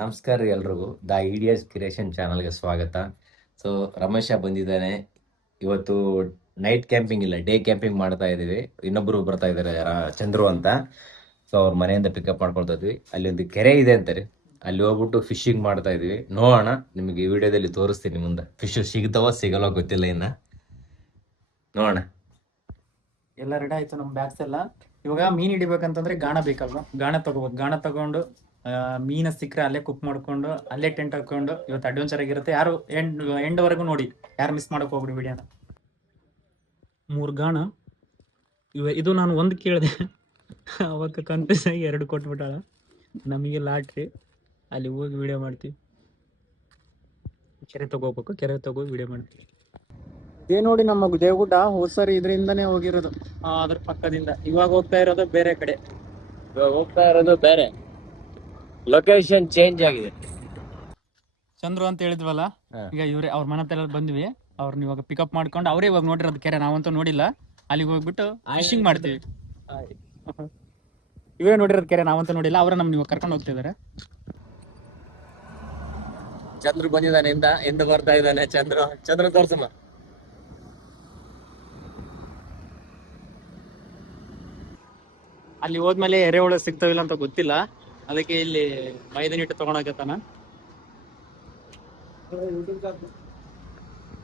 ನಮಸ್ಕಾರ ರೀ ಎಲ್ರಿಗೂ ದ ಐಡಿಯಾಸ್ ಕ್ರಿಯೇಷನ್ ಚಾನಲ್ಗೆ ಸ್ವಾಗತ. ಸೊ ರಮೇಶ ಬಂದಿದ್ದಾನೆ ಇವತ್ತು. ನೈಟ್ ಕ್ಯಾಂಪಿಂಗ್ ಇಲ್ಲ, ಡೇ ಕ್ಯಾಂಪಿಂಗ್ ಮಾಡ್ತಾ ಇದ್ದೀವಿ. ಇನ್ನೊಬ್ಬರು ಬರ್ತಾ ಇದ್ದಾರೆ, ಚಂದ್ರು ಅಂತ. ಸೊ ಅವ್ರ ಮನೆಯಿಂದ ಪಿಕಪ್ ಮಾಡ್ಕೊಳ್ತಾ ಇದ್ವಿ. ಅಲ್ಲಿ ಒಂದು ಕೆರೆ ಇದೆ ಅಂತಾರೆ, ಅಲ್ಲಿ ಹೋಗ್ಬಿಟ್ಟು ಫಿಶಿಂಗ್ ಮಾಡ್ತಾ ಇದೀವಿ. ನೋಡೋಣ, ನಿಮಗೆ ಈ ವಿಡಿಯೋದಲ್ಲಿ ತೋರಿಸ್ತೀನಿ ಮುಂದೆ. ಫಿಶ್ ಸಿಗ್ತಾವ ಸಿಗಲ್ಲ ಗೊತ್ತಿಲ್ಲ, ಇನ್ನ ನೋಡೋಣ. ಎಲ್ಲ ರೆಡಿ ಆಯ್ತು ನಮ್ಮ ಬ್ಯಾಗ್ಸ್ ಎಲ್ಲ. ಇವಾಗ ಮೀನ್ ಹಿಡಿಬೇಕಂತಂದ್ರೆ ಗಾಣ ಬೇಕಲ್ವಾ, ಗಾಣ ತಗೋಬೇಕು. ಗಾಣ ತಗೊಂಡು ಮೀನ ಸಿಕ್ಕರೆ ಅಲ್ಲೇ ಕುಕ್ ಮಾಡ್ಕೊಂಡು ಅಲ್ಲೇ ಟೆಂಟ್ ಹಾಕೊಂಡು ಇವತ್ತು ಅಡ್ವೆಂಚರ್ ಆಗಿರುತ್ತೆ. ಯಾರು ಎಂಡ್ ವರೆಗೂ ನೋಡಿ, ಯಾರು ಮಿಸ್ ಮಾಡಕ್ ಹೋಗ್ಬಿಡಿ ವಿಡಿಯೋನ. 3 ಗಾಣ ಇದು ನಾನು ಒಂದು ಕೇಳಿದೆ, ಅವಾಗ ಕನ್ಫ್ಯೂಸ್ ಆಗಿ 2 ಕೊಟ್ಬಿಟ್ಟಾಳ. ನಮಗೆ ಲಾಟ್ರಿ. ಅಲ್ಲಿ ಹೋಗಿ ವಿಡಿಯೋ ಮಾಡ್ತೀವಿ. ಕೆರೆ ತಗೋಬೇಕು, ಕೆರೆ ತಗೋ ವಿಡಿಯೋ ಮಾಡ್ತೀವಿ. ಇದೇ ನೋಡಿ ನಮ್ಮ ದೇವಗುಡ್ಡ. ಹೋದ್ಸರಿ ಇದರಿಂದನೇ ಹೋಗಿರೋದು, ಅದ್ರ ಪಕ್ಕದಿಂದ. ಇವಾಗ ಹೋಗ್ತಾ ಇರೋದು ಬೇರೆ ಕಡೆ. ಬೇರೆ ಲೊಕೇಶನ್ ಚೇಂಜ್ ಆಗಿದೆ. ಚಂದ್ರು ಅಂತ ಹೇಳಿದ್ವಲ್ಲ, ಈಗ ಇವ್ರೆ ಅವ್ರ ಮನೆ ಹತ್ರ ಬಂದ್ವಿ. ಅವ್ರನ್ನ ಇವಾಗ ಪಿಕಪ್ ಮಾಡ್ಕೊಂಡು ಅವರೇ ಇವಾಗ ನೋಡಿರೋದು ಕೆರೆ, ನಾವಂತೂ ನೋಡಿಲ್ಲ. ಅಲ್ಲಿಗೆ ಹೋಗ್ಬಿಟ್ಟು ಫಿಶಿಂಗ್ ಮಾಡ್ತೀವಿ. ಇವೇ ನೋಡಿರೋದು ಕೆರೆ, ನಾವಂತೂ ನೋಡಿಲ್ಲ. ಅವ್ರ ನಮ್ನ ಇವಾಗ ಕರ್ಕೊಂಡು ಹೋಗ್ತಿದಾರೆ. ಚಂದ್ರು ಬಂದಿದ್ದಾನೆ, ಎಂದ ಬರ್ತಾ ಇದ್ದಾನೆ. ಚಂದ್ರು ತೋರ್ಸಮ್ಮ. ಅಲ್ಲಿ ಹೋದ್ಮೇಲೆ ಎರೆಹುಳ ಸಿಗ್ತಾವಿಲ್ಲ ಅಂತ ಗೊತ್ತಿಲ್ಲ, ಅದಕ್ಕೆ ಇಲ್ಲಿ ಮೈದಾನ ಇಟ್ಟು ತಗೊಂಡಾಗತ್ತಾನ.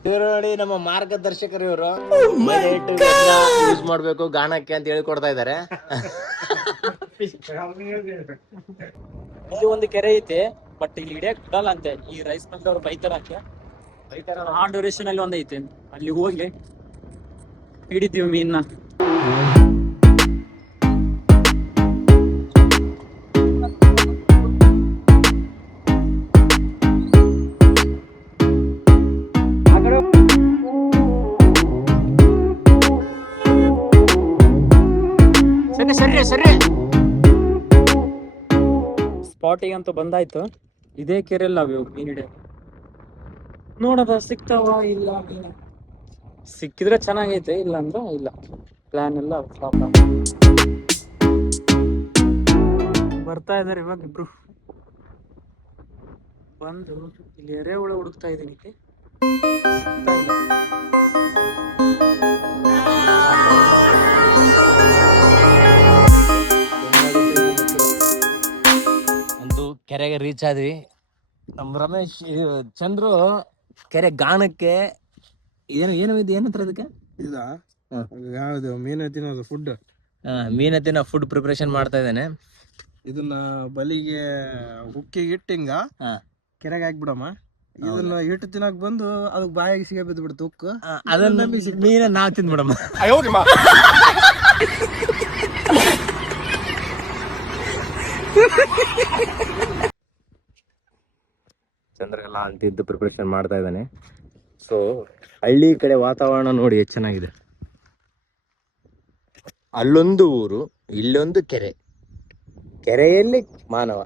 ಇವರು ನೋಡಿ ನಮ್ಮ ಮಾರ್ಗದರ್ಶಕರು. ಇವರು ಯೂಸ್ ಮಾಡ್ಬೇಕು ಗಾಣಕ್ಕೆ ಅಂತ ಹೇಳ್ಕೊಡ್ತಾ ಇದ್ದಾರೆ. ಇಲ್ಲಿ ಒಂದು ಕೆರೆ ಐತೆ, ಬಟ್ ಇಲ್ಲಿ ಹಿಡಿಯಕ್ ಬಿಡಲ್ಲ ಅಂತೆ. ಈ ರೈಸ್ ನಲ್ಲಿ ಅವ್ರು ಬೈತಾರಂತೆ. ಆ ಡ್ಯೂರೇಷನ್ ಅಲ್ಲಿ ಒಂದ್ ಐತೆ, ಅಲ್ಲಿ ಹೋಗಿ ಹಿಡಿತೀವಿ ಮೀನ್ನ. ಸರಿ ಸ್ಪಾಟಿಗೆ ಅಂತೂ ಬಂದಾಯ್ತು. ಇದೇ ಕೆರೆಯಲ್ಲಿ ನಾವು ಮೀನ್ ಹಿಡಿಯ ನೋಡದ ಸಿಗ್ತಾವ ಇಲ್ಲ. ಸಿಕ್ಕಿದ್ರೆ ಚೆನ್ನಾಗೈತೆ, ಇಲ್ಲ ಅಂದ್ರೆ ಇಲ್ಲ. ಪ್ಲಾನ್ ಎಲ್ಲ ಫ್ಲಾಪ್. ಬರ್ತಾ ಇದಾರೆ ಇವಾಗ ಇಬ್ರು. ಬಂದು ಇಲ್ಲಿ ಎರೆಹುಳ ಹುಡುಕ್ತಾ ಇದೀನಿ. ಕೆರೆಗೆ ರೀಚ್ ಆದ್ವಿ. ನಮ್ಮ ರಮೇಶ್ ಚಂದ್ರು ಕೆರೆ ಗಾಣಕ್ಕೆ ಏನಂತಾರೆ ಇದಕ್ಕೆ? ಯಾವ್ದು ಮೀನು ತಿನ್ನೋದು ಫುಡ್. ಮೀನ ತಿನ್ನೋ ಫುಡ್ ಪ್ರಿಪರೇಷನ್ ಮಾಡ್ತಾ ಇದ್ದಾನೆ. ಇದನ್ನ ಬಲಿಗೆ ಉಕ್ಕಿಗೆ ಇಟ್ಟಿಂಗ ಕೆರೆಗೆ ಹಾಕ್ಬಿಡಮ್ಮ. ಇದನ್ನ ಹಿಟ್ಟು ತಿನ್ನಕ್ ಬಂದು ಅದಕ್ಕೆ ಬಾಯಿಗೆ ಸಿಗ ಬಿದ್ದು ಬಿಡುತ್ತೆ ಉಕ್ಕು. ಅದನ್ನ ಮೀನ ನಾವ್ ತಿಂದ್ಬಿಡಮ್ಮ. ಚಂದ್ರಗೆಲ್ಲ ಅಂತಿದ್ದು ಪ್ರಿಪರೇಷನ್ ಮಾಡ್ತಾ ಇದ್ದಾನೆ. ಸೊ ಹಳ್ಳಿ ಕಡೆ ವಾತಾವರಣ ನೋಡಿ ಎಷ್ಟು ಚೆನ್ನಾಗಿದೆ. ಅಲ್ಲೊಂದು ಊರು, ಇಲ್ಲೊಂದು ಕೆರೆ, ಕೆರೆಯಲ್ಲಿ ಮಾನವ.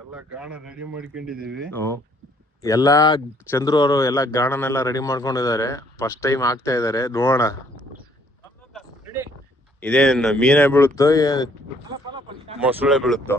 ಎಲ್ಲ ಗಾಣ ರೆಡಿ ಮಾಡ್ಕೊಂಡಿದೀವಿ. ಎಲ್ಲ ಚಂದ್ರು ಅವರು ಎಲ್ಲ ಗಾಣನೆಲ್ಲ ರೆಡಿ ಮಾಡ್ಕೊಂಡಿದ್ದಾರೆ. ಫಸ್ಟ್ ಟೈಮ್ ಆಗ್ತಾ ಇದಾರೆ, ನೋಡೋಣ ಇದೇನು ಮೀನೇ ಬೀಳುತ್ತೋ ಮೊಸಳೆ ಬೀಳುತ್ತೋ.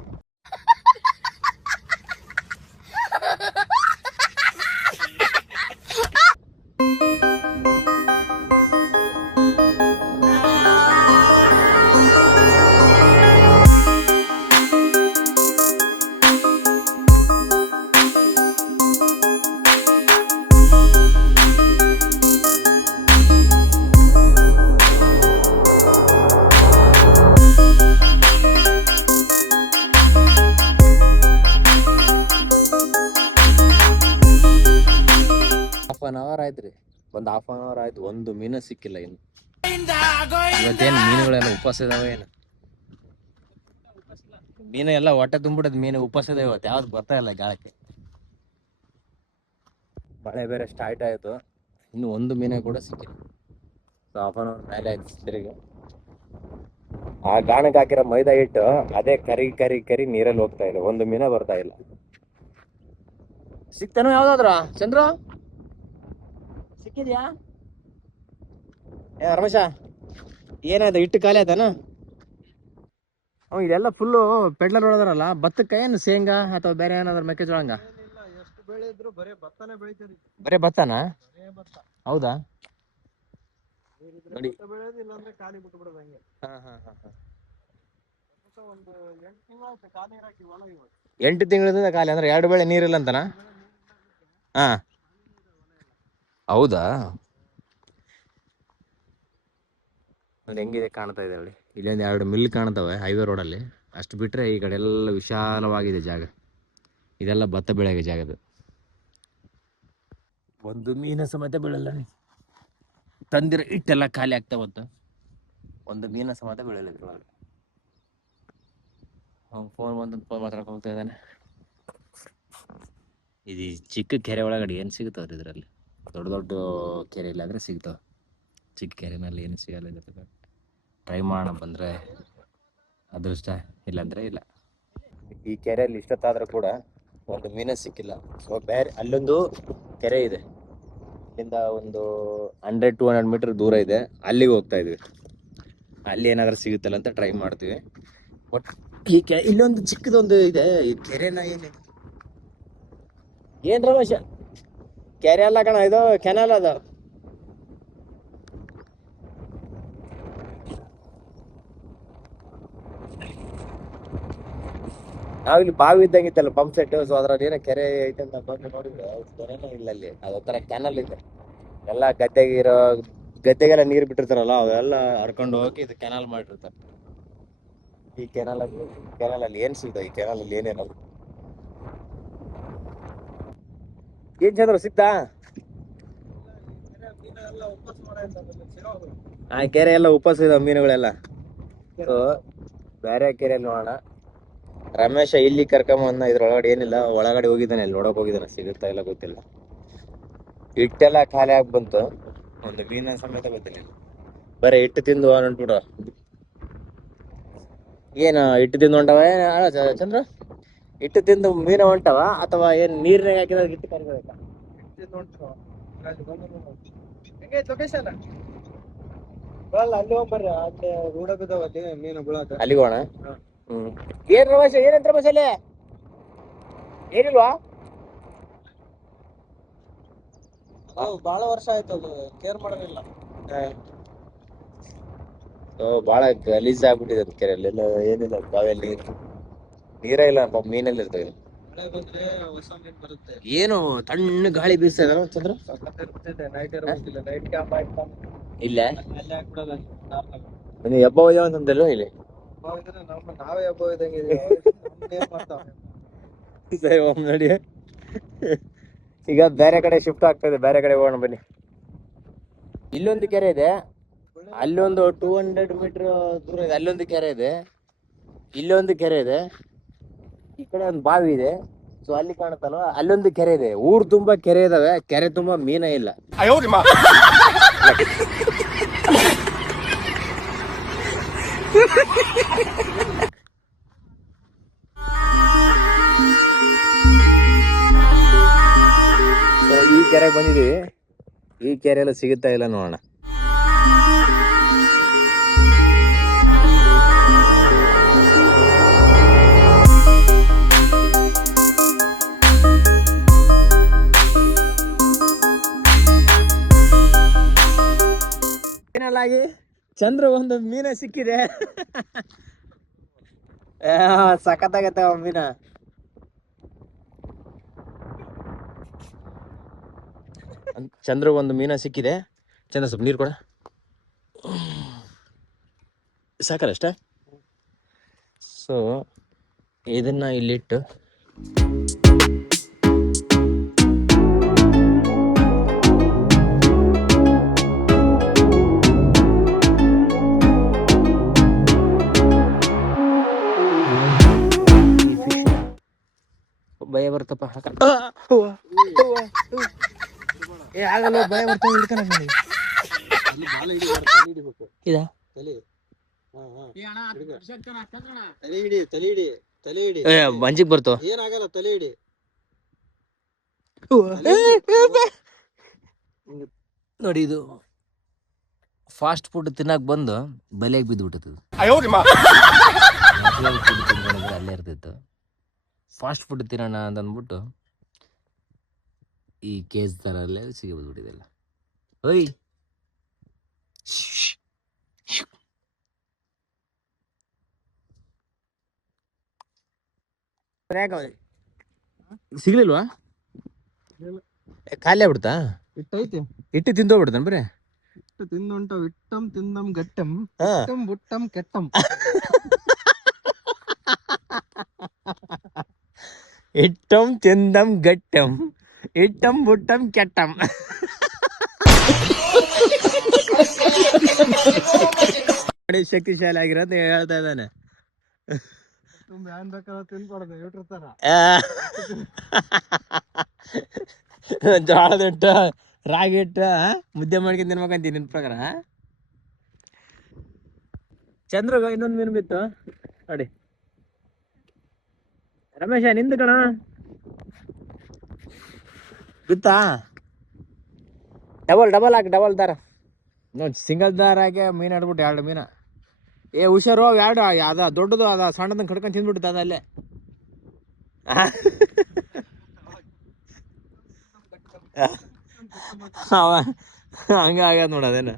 ಒಂದು ಹಾಫ್ ಅನ್ ಅವರ್ ಆಯ್ತು, ಒಂದು ಮೀನು ಸಿಕ್ಕಿಲ್ಲ. ಇನ್ನು ಇವತ್ತೇನು ಮೀನುಗಳೆಲ್ಲ ಉಪವಾಸ ಇದಾವೆ ಏನು? ಮೀನು ಎಲ್ಲ ಹೊಟ್ಟೆ ತುಂಬಿಡೋದು, ಮೀನು ಉಪವಾಸ ಇದೆ ಇವತ್ತು. ಯಾವ್ದು ಬರ್ತಾ ಇಲ್ಲ ಗಾಳಕ್ಕೆ. ಮಳೆ ಬೇರೆ ಸ್ಟಾರ್ಟ್ ಆಯ್ತು, ಇನ್ನು ಒಂದು ಮೀನೇ ಕೂಡ ಸಿಕ್ಕಿಲ್ಲ. ಸೊ ಹಾಫ್ ಅನ್ ಅವರ್ ಮೇಲೆ ಆಯ್ತು ತಿರುಗಿ. ಆ ಗಾಣಕ್ಕೆ ಹಾಕಿರೋ ಮೈದಾ ಹಿಟ್ಟು ಅದೇ ಕರಿ ಕರಿ ಕರಿ ನೀರಲ್ಲಿ ಹೋಗ್ತಾ ಇದೆ, ಒಂದು ಮೀನ ಬರ್ತಾ ಇಲ್ಲ. ಸಿಕ್ತಾನೋ ಯಾವ್ದಾದ್ರ ಚಂದ್ರ? ಸಿಕ್ಕಿದ್ಯಾ? ರಮೇಶ ಏನಾಯ್ತು, ಹಿಟ್ಟು ಖಾಲಿ ಆಯ್ತಾನ? ಇದೆಲ್ಲ ಫುಲ್ಲು ಪೆಡ್ಲರ್ ಹೊಡೆದಾರಲ್ಲ, ಭತ್ತಕ್ಕೆ ಏನು ಶೇಂಗಾ ಅಥವಾ ಬೇರೆ ಏನಾದ್ರು ಮೆಕ್ಕೆಜೋಳ ಹಂಗ? ಎಷ್ಟು ಬೆಳೆದ್ರು ಬರೇ ಭತ್ತನೇ ಬೆಳಿತೀರಿ. ಬರೇ ಭತ್ತನ? ಬರೇ ಭತ್ತ. ಹೌದಾ? ನೀರಿದ್ರೆ ನೋಡಿ. ಭತ್ತ ಬೆಳೆಯೋದು, ಇಲ್ಲಾಂದ್ರೆ ಖಾಲಿ ಬಿಟ್ಟು ಬಿಡೋದು ಹಂಗೆ. ಒಂದು 8 ತಿಂಗಳು ಆಯ್ತು ಖಾಲಿ ಇರಾಕಿ ಹೊಲ ಇವಾಗ. 8 ತಿಂಗಳಿಂದ ಖಾಲಿ ಅಂದ್ರೆ 2 ಬೆಳೆ ನೀರಿಲ್ಲ ಅಂತನಾ? ಹಾ, ಹೌದಾ? ನೋಡಿ ಹೆಂಗಿದೆ ಕಾಣ್ತಾ ಇದೆ ನೋಡಿ. ಇಲ್ಲೊಂದು 2 ಮಿಲ್ ಕಾಣ್ತವೆ ಹೈವೇ ರೋಡಲ್ಲಿ. ಅಷ್ಟು ಬಿಟ್ರೆ ಈ ಕಡೆ ಎಲ್ಲ ವಿಶಾಲವಾಗಿದೆ ಜಾಗ. ಇದೆಲ್ಲ ಭತ್ತ ಬೆಳೆಗೆ ಜಾಗದು. ಒಂದು ಮೀನ ಸಮೇತ ಬೀಳಲ್ಲ. ತಂದಿರೋ ಹಿಟ್ಟೆಲ್ಲ ಖಾಲಿ ಆಗ್ತಾ ಬಂತು, ಒಂದು ಮೀನ ಸಮೇತ ಬೀಳಲ್ಲ ಇದ್ರೊಳಗೆ. ಫೋನ್ ಮಾತಾಡ್ಕೊಂಡು ಹೋಗ್ತಾ ಇದ್ದಾನೆ. ಇದು ಚಿಕ್ಕ ಕೆರೆ ಒಳಗಡೆ ಏನು ಸಿಗುತ್ತವ್ರಿ ಇದರಲ್ಲಿ? ದೊಡ್ಡ ದೊಡ್ಡ ಕೆರೆ ಇಲ್ಲ ಅಂದರೆ ಸಿಗ್ತಾವ, ಚಿಕ್ಕ ಕೆರೆನಲ್ಲಿ ಏನು ಸಿಗಲ್ಲ. ಇದ್ರ ಟ್ರೈ ಮಾಡೋಣ, ಬಂದರೆ ಅದೃಷ್ಟ, ಇಲ್ಲಾಂದರೆ ಇಲ್ಲ. ಈ ಕೆರೆಯಲ್ಲಿ ಇಷ್ಟೊತ್ತಾದರೂ ಕೂಡ ಒಂದು ಮೀನ ಸಿಕ್ಕಿಲ್ಲ. ಸೊ ಬೇರೆ ಅಲ್ಲೊಂದು ಕೆರೆ ಇದೆ, ಇಲ್ಲಿಂದ ಒಂದು 100-200 ಮೀಟರ್ ದೂರ ಇದೆ, ಅಲ್ಲಿಗೆ ಹೋಗ್ತಾ ಇದ್ವಿ. ಅಲ್ಲಿ ಏನಾದರೂ ಸಿಗುತ್ತಲ್ಲ ಅಂತ ಟ್ರೈ ಮಾಡ್ತೀವಿ. ಬಟ್ ಇಲ್ಲೊಂದು ಚಿಕ್ಕದೊಂದು ಇದೆ, ಈ ಕೆರೆನ ಏನ್ ರಮೇಶ? ಕೆರೆ ಅಲ್ಲ ಕಣ, ಇದು ಕೆನಾಲ್ ಅದ. ನಾವಿಲ್ಲಿ ಬಾವಿ ಇದ್ದಂಗಿತ್ತಲ್ಲ ಪಂಪ್ ಸೆಟ್, ಸೊ ಅದ್ರಲ್ಲಿ ಏನೋ ಕೆರೆ ಐತೆ ಅಂತ ಬಂದು ನೋಡಿದ್ರೆ ಕೆರೆನೇ ಇಲ್ಲ ಅಲ್ಲಿ. ಅದೊಂಥರ ಕ್ಯಾನಲ್ ಇದೆ. ಎಲ್ಲ ಗದ್ದೆಗೆಲ್ಲ ನೀರು ಬಿಟ್ಟಿರ್ತಾರಲ್ಲ, ಅವೆಲ್ಲ ಹರ್ಕೊಂಡು ಹೋಗಿ ಇದು ಕೆನಾಲ್ ಮಾಡಿರ್ತಾರೆ. ಈ ಕೆನಾಲಲ್ಲಿ ಏನ್ ಸಿಗ್ತಾವ? ಈ ಕೆನಾಲಲ್ಲಿ ಏನೇನಲ್ಲ. ಏನ್ ಚಂದ್ರ ಸಿಕ್ತಾ? ಆ ಕೆರೆ ಎಲ್ಲ ಉಪವಾಸ ಇದಾವ ಮೀನುಗಳೆಲ್ಲ. ಸೊ ಬೇರೆ ಕೆರೆಯಲ್ಲಿ ನೋಡೋಣ. ರಮೇಶ ಇಲ್ಲಿ ಕರ್ಕೊಂಬಂದ, ಇದ್ರೊಳಗಡೆ ಏನಿಲ್ಲ, ಒಳಗಡೆ ಹೋಗಿದ್ದಾನೆ, ಅಲ್ಲಿ ನೋಡಕ್ ಹೋಗಿದ್ದಾನೆ, ಸಿಗುತ್ತಾ ಇಲ್ಲ ಗೊತ್ತಿಲ್ಲ. ಹಿಟ್ಟೆಲ್ಲ ಖಾಲಿ ಆಗಿ ಬಂತು, ಒಂದು ಮೀನ ಸಮೇತ ಗೊತ್ತಿಲ್ಲ. ಬರೀ ಹಿಟ್ಟು ತಿಂದು ಹೊಂಟ್ಬಿಡ. ಏನು ಹಿಟ್ಟು ತಿಂದು ಹೊಂಟವ ಚಂದ್ರ? ಹಿಟ್ಟು ತಿಂದು ಮೀನ ಹೊಂಟವ ಅಥವಾ ಏನ್ ನೀರ್ನಾಗ ಹಾಕಿದ ಹಿಟ್ಟು ಕರಿಬೇಕಾ? ಲೊಕೇಶನ್ ಅಲ್ಲಿ ಹೋಗ್ಬರ್ರಿ, ಅಲ್ಲಿ ರೂಢ ಬಿದ್ದಾವ ಅಲ್ಲಿ ಮೀನು ಬೀಳಕ. ಅಲ್ಲಿಗೆ ಹೋಗೋಣ. ಏನ್ ರಮೇಶ, ಏನಂತ ರಮೇಶ ಅಲ್ಲಿ ಏನಿಲ್ವಾ? ಬಹಳ ವರ್ಷ ಆಯ್ತು, ಅದು ಕೇರ್ ಮಾಡೋದಿಲ್ಲ. ಬಹಳ ಗಲೀಜ್ ಆಗ್ಬಿಟ್ಟಿದೆ ಅದು ಕೆರೆಯಲ್ಲಿ. ಏನಿಲ್ಲ, ಬಾವಿಯಲ್ಲಿ ನೀರೇ ಇಲ್ಲ, ಮೀನಲ್ಲಿ ಇರ್ತವೆ. ಮಳೆ ಬಂದ್ರೆ ಹೊಸ ಮೀನ್ ಬರುತ್ತೆ. ಏನು ತಣ್ಣ ಗಾಳಿ ಬೀಸ್ತಾ ಚಂದ್ರ? ನೈಟ್ ಇರೋದಿಲ್ಲ, ನೈಟ್ ಕ್ಯಾಂಪ್ ಆಯ್ತು ಇಲ್ಲ ಅಲ್ಲಿ ಹಾಕ್ಬಿಡೋದು. ನೀವು ಹಬ್ಬ ಹೋಗ್ಯಾವ ಅಂತಂದಲ್ವ ಇಲ್ಲಿ? ನಾವೇ ಹಬ್ಬ ಇದ್ದಂಗೆ ಸರಿ ಹೋಗ್ ನೋಡಿ. ಈಗ ಬೇರೆ ಕಡೆ ಶಿಫ್ಟ್ ಆಗ್ತದೆ, ಬೇರೆ ಕಡೆ ಹೋಗೋಣ ಬನ್ನಿ. ಇಲ್ಲೊಂದು ಕೆರೆ ಇದೆ, ಅಲ್ಲೊಂದು 200 ಮೀಟರ್ ದೂರ ಇದೆ, ಅಲ್ಲೊಂದು ಕೆರೆ ಇದೆ, ಇಲ್ಲೊಂದು ಕೆರೆ ಇದೆ, ಈ ಕಡೆ ಒಂದು ಬಾವಿ ಇದೆ. ಸೊ ಅಲ್ಲಿ ಕಾಣುತ್ತಲ್ವ, ಅಲ್ಲೊಂದು ಕೆರೆ ಇದೆ. ಊರು ತುಂಬಾ ಕೆರೆ ಇದಾವೆ, ಕೆರೆ ತುಂಬಾ ಮೀನ ಇಲ್ಲ. ಈ ಕೆರೆಗೆ ಬಂದಿದೀವಿ, ಈ ಕೆರೆ ಎಲ್ಲ ಸಿಗುತ್ತಾ ಇಲ್ಲ ನೋಡೋಣ. ಏನಾಗಿ ಚಂದ್ರ ಒಂದು ಮೀನ ಸಿಕ್ಕಿದೆ. ಸಖತ್ತಾಗತ್ತ ಮೀನ. ಚಂದ್ರ ಒಂದು ಮೀನ ಸಿಕ್ಕಿದೆ. ಚಂದ್ರ ಸ್ವಲ್ಪ ನೀರು ಕೊಡ, ಸಾಕಲ್ಲ ಅಷ್ಟೇ. ಸೊ ಇದನ್ನ ಇಲ್ಲಿಟ್ಟು ಭಯ ಬರ್ತಪ್ಪ. ಆಗಲ್ಲ, ಭಯ ಬರ್ತಾವ. ಇದಾ ತಲೆ ಹಿಡಿ ಮಂಜಿಗೆ ಬರ್ತು ಏನಾಗಲ್ಲ, ತಲೆ ಹಿಡಿ. ನೋಡಿ, ಇದು ಫಾಸ್ಟ್ ಫುಡ್ ತಿನ್ನಕ್ ಬಂದು ಬಲೆಗೆ ಬಿದ್ದುಬಿಟ್ಟದು. ಅಲ್ಲೇ ಇರ್ತಿತ್ತು. ಫಾಸ್ಟ್ ಫುಡ್ ತಿನ್ನೋಣ ಅಂತ ಅಂದ್ಬಿಟ್ಟು ಈ ಕೇಸ್ ತರ ಅಲ್ಲೇ ಸಿಗಿ ಬಿದ್ಬಿಟ್ಟಿದೆಲ್ಲ. ಓಯ್ ಸಿಗ್ಲಿಲ್ವಾ? ಖಾಲಿ ಆಗ್ಬಿಡ್ತಾ? ಇಟ್ಟೈತಿ, ಇಟ್ಟು ತಿಂದೋಗ್ಬಿಡ್ತಾನೆ ಬರೀ. ಇಟ್ಟು ತಿಂದುಂಟ ವಿಟ್ಟಂ ತಿಂದಂ ಗಟ್ಟಂ ಹಾ. ಇಟ್ಟಂ ಬುಟ್ಟಂ ಕೆಟ್ಟಂ. ಇಟ್ಟಂ ತಿಂದಂ ಗಟ್ಟಂ ಇಟ್ಟಂ ಬುಟ್ಟಂ ಕೆಟ್ಟಂ. ಶಕ್ತಿಶಾಲಿ ಆಗಿರೋದು ಹೇಳ್ತಾ ಇದ್ದಾನೆ. ಏನ್ ಬೇಕಾದ್ರೆ ತಿನ್ಕೊಡೋದು ಇಟ್ಟಿರ್ತಾರ. ಜೋಳದ ಹಿಟ್ಟು ರಾಗಿ ಹಿಟ್ಟು ಮುದ್ದೆ ಮಾಡ್ಕೊಂಡು ತಿನ್ಬೇಕಂತೀನಿ ನಿನ್ ಪ್ರಕಾರ. ಚಂದ್ರಗ ಇನ್ನೊಂದು ಮೀನು ಬಿತ್ತು ನೋಡಿ. ರಮೇಶ ನಿಂದು ಕಣ ಬಿತ್ತಾ? ಡಬಲ್ ಹಾಕಿ, ಡಬಲ್ ದಾರ ನೋಡಿ. ಸಿಂಗಲ್ ದಾರ ಹಾಕಿ ಮೀನು ಆಡ್ಬಿಟ್ಟು 2 ಮೀನ. ಹುಷಾರು, 2 ಅದ ದೊಡ್ಡದು ಅದ ಸಣ್ಣದನ್ನ ಕಡ್ಕೊಂಡು ತಿಂದ್ಬಿಟ್ಟು ಅದಲ್ಲೇ. ಹಂಗ ಆಗ್ಯದ ನೋಡ ಅದೇನು.